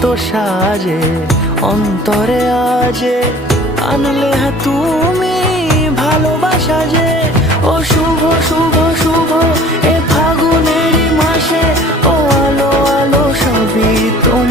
কত সাজে অন্তরে আজে আনলে হ্যাঁ তুমি ভালোবাসা যে। ও শুভ শুভ শুভ এ ফাগুনেরই মাসে, ও আলো আলো সবই তোমার।